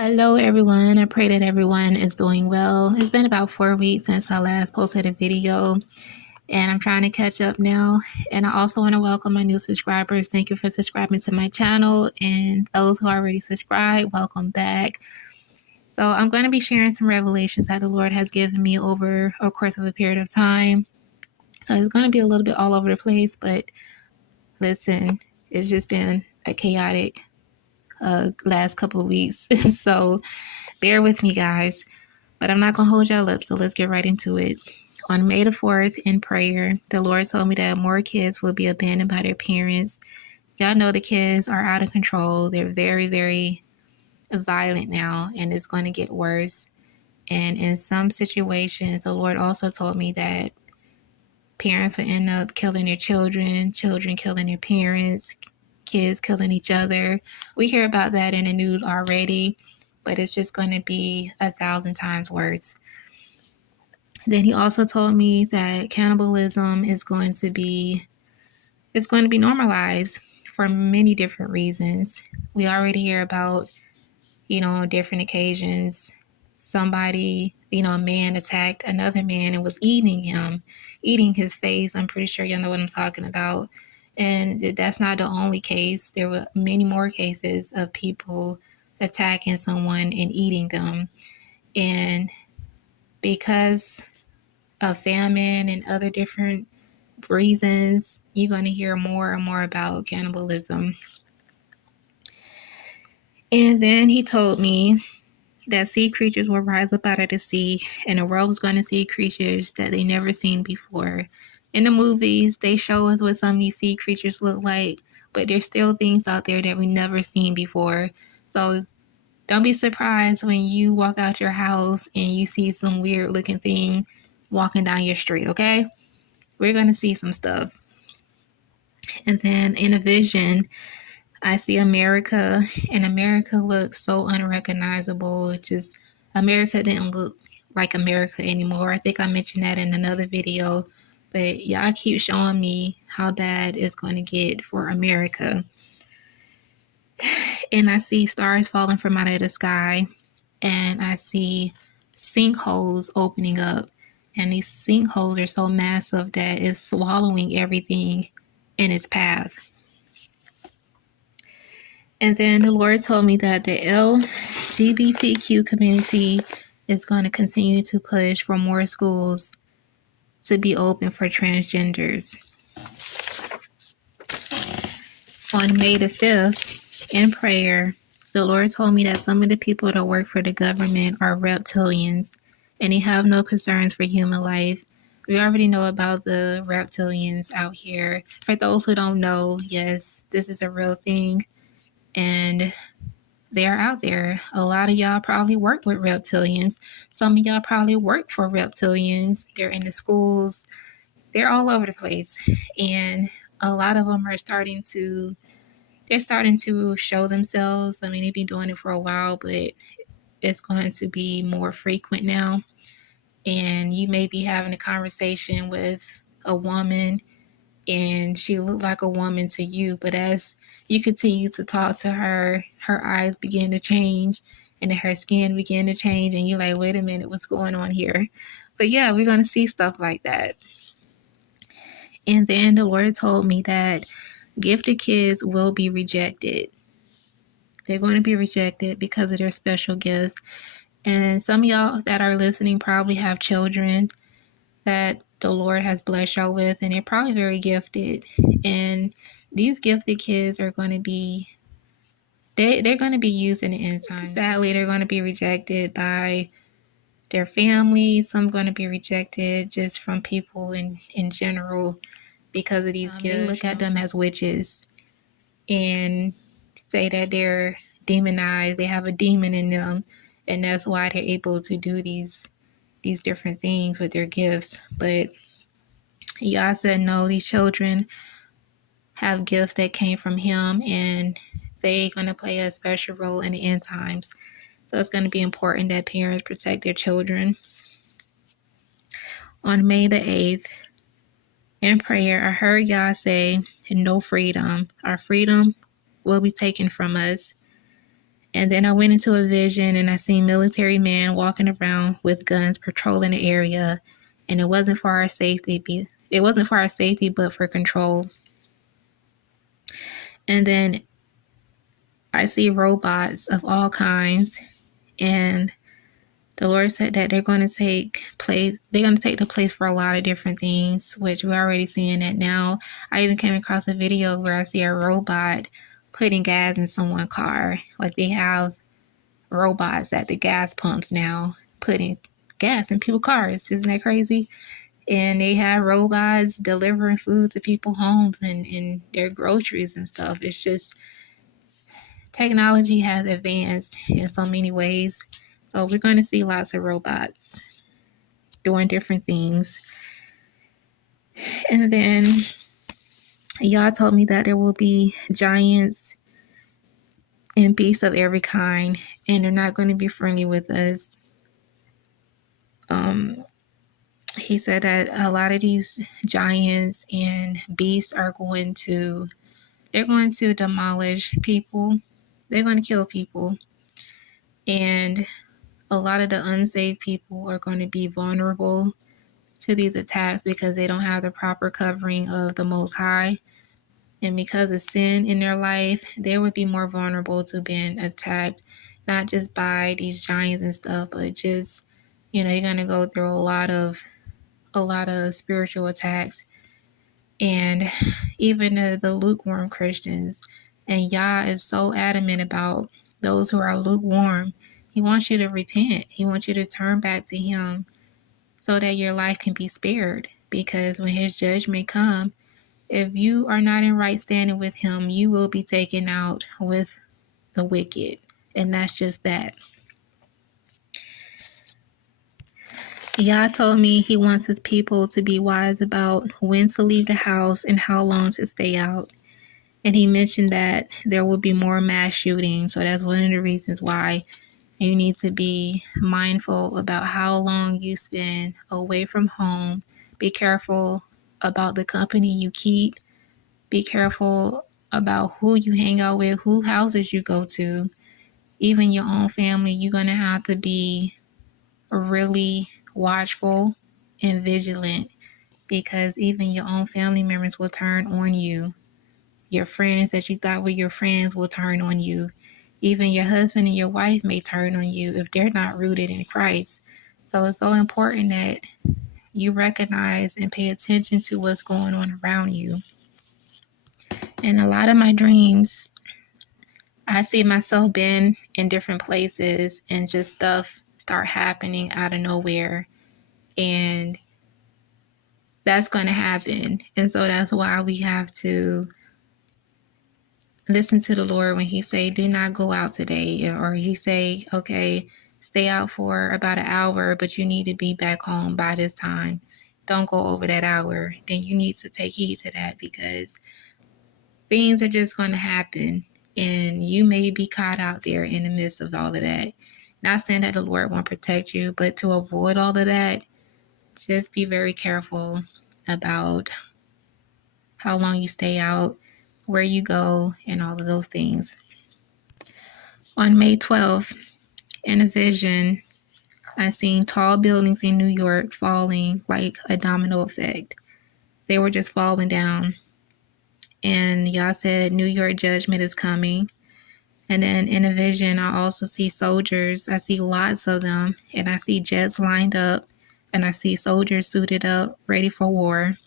Hello everyone, I pray that everyone is doing well. It's been about 4 weeks since I last posted a video and I'm trying to catch up now. And I also want to welcome my new subscribers. Thank you for subscribing to my channel, and those who already subscribed, welcome back. So I'm going to be sharing some revelations that the Lord has given me over a course of a period of time. So it's going to be a little bit all over the place, but listen, it's just been a chaotic last couple of weeks. So bear with me, guys, but I'm not going to hold y'all up, so let's get right into it. On May the 4th, in prayer, the Lord told me that more kids will be abandoned by their parents. Y'all know the kids are out of control. They're very, very violent now, and it's going to get worse. And in some situations, the Lord also told me that parents will end up killing their children, children killing their parents, kids killing each other. We hear about that in the news already, but it's just going to be 1,000 times worse. Then he also told me that cannibalism is going to be normalized for many different reasons. We already hear about, different occasions. Somebody, a man attacked another man and was eating his face. I'm pretty sure you know what I'm talking about. And that's not the only case. There were many more cases of people attacking someone and eating them. And because of famine and other different reasons, you're going to hear more and more about cannibalism. And then he told me that sea creatures will rise up out of the sea, and the world is going to see creatures that they never seen before. In the movies, they show us what some of these sea creatures look like, but there's still things out there that we never seen before. So don't be surprised when you walk out your house and you see some weird looking thing walking down your street, okay? We're going to see some stuff. And then in a vision, I see America, and America looks so unrecognizable. America didn't look like America anymore. I think I mentioned that in another video, but y'all keep showing me how bad it's going to get for America. And I see stars falling from out of the sky, and I see sinkholes opening up, and these sinkholes are so massive that it's swallowing everything in its path. And then the Lord told me that the LGBTQ community is going to continue to push for more schools to be open for transgenders. On May the 5th, in prayer, the Lord told me that some of the people that work for the government are reptilians, and they have no concerns for human life. We already know about the reptilians out here. For those who don't know, yes, this is a real thing. And they're out there. A lot of y'all probably work with reptilians. Some of y'all probably work for reptilians. They're in the schools. They're all over the place. And a lot of them are starting to show themselves. I mean, they've been doing it for a while, but it's going to be more frequent now. And you may be having a conversation with a woman and she looked like a woman to you, but as you continue to talk to her, her eyes begin to change and her skin begin to change, and you're like, wait a minute, what's going on here? But yeah, we're going to see stuff like that. And then the Lord told me that gifted kids will be rejected. They're going to be rejected because of their special gifts. And some of y'all that are listening probably have children that the Lord has blessed y'all with, and they're probably very gifted. And these gifted kids are going to be, they're going to be used in the end time. Sadly, they're going to be rejected by their families. Some are going to be rejected just from people in general because of these gifts. They look at them as witches and say that they're demonized. They have a demon in them, and that's why they're able to do these different things with their gifts. But Yah said no, these children have gifts that came from him, and they're going to play a special role in the end times. So it's going to be important that parents protect their children. On May the 8th, in prayer, I heard Yah say, no freedom. Our freedom will be taken from us. And then I went into a vision and I seen military men walking around with guns patrolling the area. And it wasn't for our safety. It wasn't for our safety, but for control. And then I see robots of all kinds. And the Lord said that they're going to take the place for a lot of different things, which we're already seeing that now. I even came across a video where I see a robot putting gas in someone's car. Like they have robots at the gas pumps now putting gas in people's cars. Isn't that crazy? And they have robots delivering food to people's homes and their groceries and stuff. It's just, technology has advanced in so many ways. So we're going to see lots of robots doing different things. And then y'all told me that there will be giants and beasts of every kind, and they're not going to be friendly with us. He said that a lot of these giants and beasts are going to demolish people. They're going to kill people. And a lot of the unsaved people are going to be vulnerable to these attacks because they don't have the proper covering of the Most High. And because of sin in their life, they would be more vulnerable to being attacked, not just by these giants and stuff, but just, you're going to go through a lot of spiritual attacks. And even the lukewarm Christians. And Yah is so adamant about those who are lukewarm. He wants you to repent. He wants you to turn back to Him so that your life can be spared. Because when His judgment comes, if you are not in right standing with Him, you will be taken out with the wicked. And that's just that. Yah told me He wants His people to be wise about when to leave the house and how long to stay out. And He mentioned that there will be more mass shootings. So that's one of the reasons why you need to be mindful about how long you spend away from home. Be careful about the company you keep. Be careful about who you hang out with, who houses you go to. Even your own family, you're going to have to be really watchful and vigilant, because even your own family members will turn on you. Your friends that you thought were your friends will turn on you. Even your husband and your wife may turn on you if they're not rooted in Christ. So it's so important that you recognize and pay attention to what's going on around you. And a lot of my dreams, I see myself being in different places and just stuff start happening out of nowhere. And that's going to happen. And so that's why we have to listen to the Lord when He say, do not go out today. Or He say, okay, stay out for about an hour, but you need to be back home by this time. Don't go over that hour. Then you need to take heed to that, because things are just going to happen. And you may be caught out there in the midst of all of that. Not saying that the Lord won't protect you, but to avoid all of that, just be very careful about how long you stay out, where you go, and all of those things. On May 12th, in a vision, I seen tall buildings in New York falling like a domino effect. They were just falling down. And Yah said, New York judgment is coming. And then in a vision, I also see soldiers. I see lots of them. And I see jets lined up. And I see soldiers suited up, ready for war.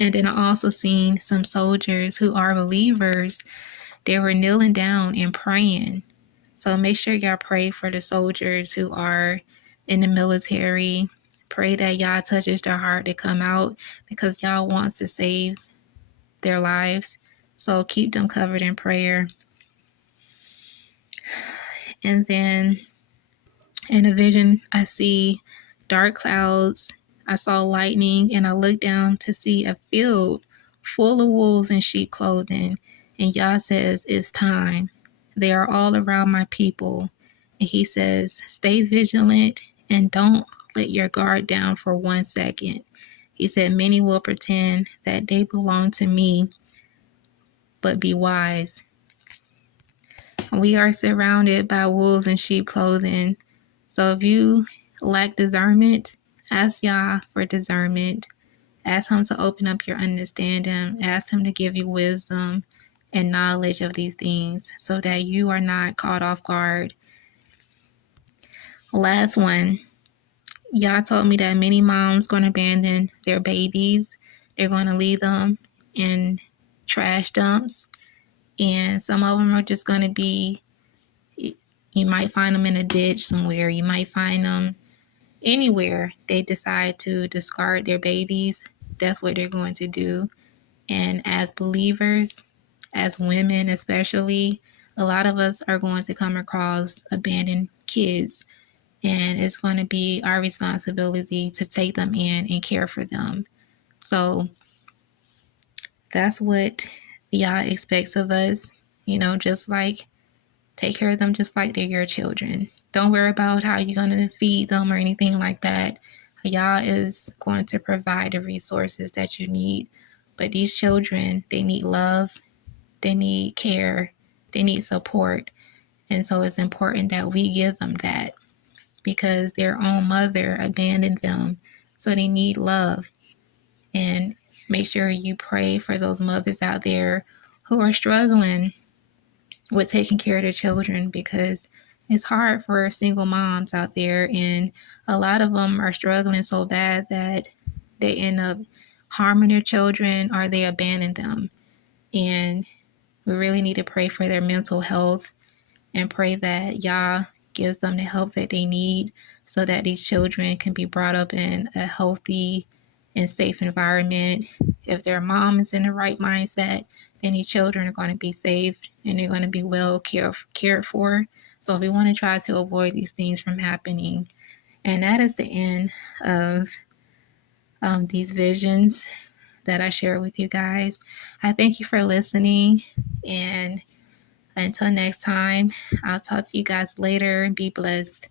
And then I also seen some soldiers who are believers. They were kneeling down and praying. So make sure y'all pray for the soldiers who are in the military. Pray that Yah touches their heart to come out, because Yah wants to save their lives. So keep them covered in prayer. And then in a vision, I see dark clouds. I saw lightning, and I looked down to see a field full of wolves in sheep clothing. And Yah says, it's time. They are all around my people. And He says, stay vigilant and don't let your guard down for 1 second. He said, many will pretend that they belong to me, but be wise. We are surrounded by wolves in sheep clothing. So if you lack discernment, ask Yah for discernment. Ask Him to open up your understanding. Ask Him to give you wisdom and knowledge of these things so that you are not caught off guard. Last one. Yah told me that many moms going to abandon their babies. They're going to leave them in trash dumps. And some of them are just going to be, you might find them in a ditch somewhere. You might find them anywhere they decide to discard their babies. That's what they're going to do. And as believers, as women especially, a lot of us are going to come across abandoned kids. And it's going to be our responsibility to take them in and care for them. So that's what Yah expects of us. Just like take care of them just like they're your children. Don't worry about how you're going to feed them or anything like that. Yah is going to provide the resources that you need. But these children, they need love, they need care, they need support. And so it's important that we give them that, because their own mother abandoned them. So they need love. And make sure you pray for those mothers out there who are struggling with taking care of their children, because it's hard for single moms out there. And a lot of them are struggling so bad that they end up harming their children or they abandon them. And we really need to pray for their mental health and pray that Yah gives them the help that they need so that these children can be brought up in a healthy and safe environment. If their mom is in the right mindset, then these children are going to be saved and they're going to be well cared for. So we want to try to avoid these things from happening. And that is the end of these visions that I share with you guys. I thank you for listening, and until next time, I'll talk to you guys later. Be blessed.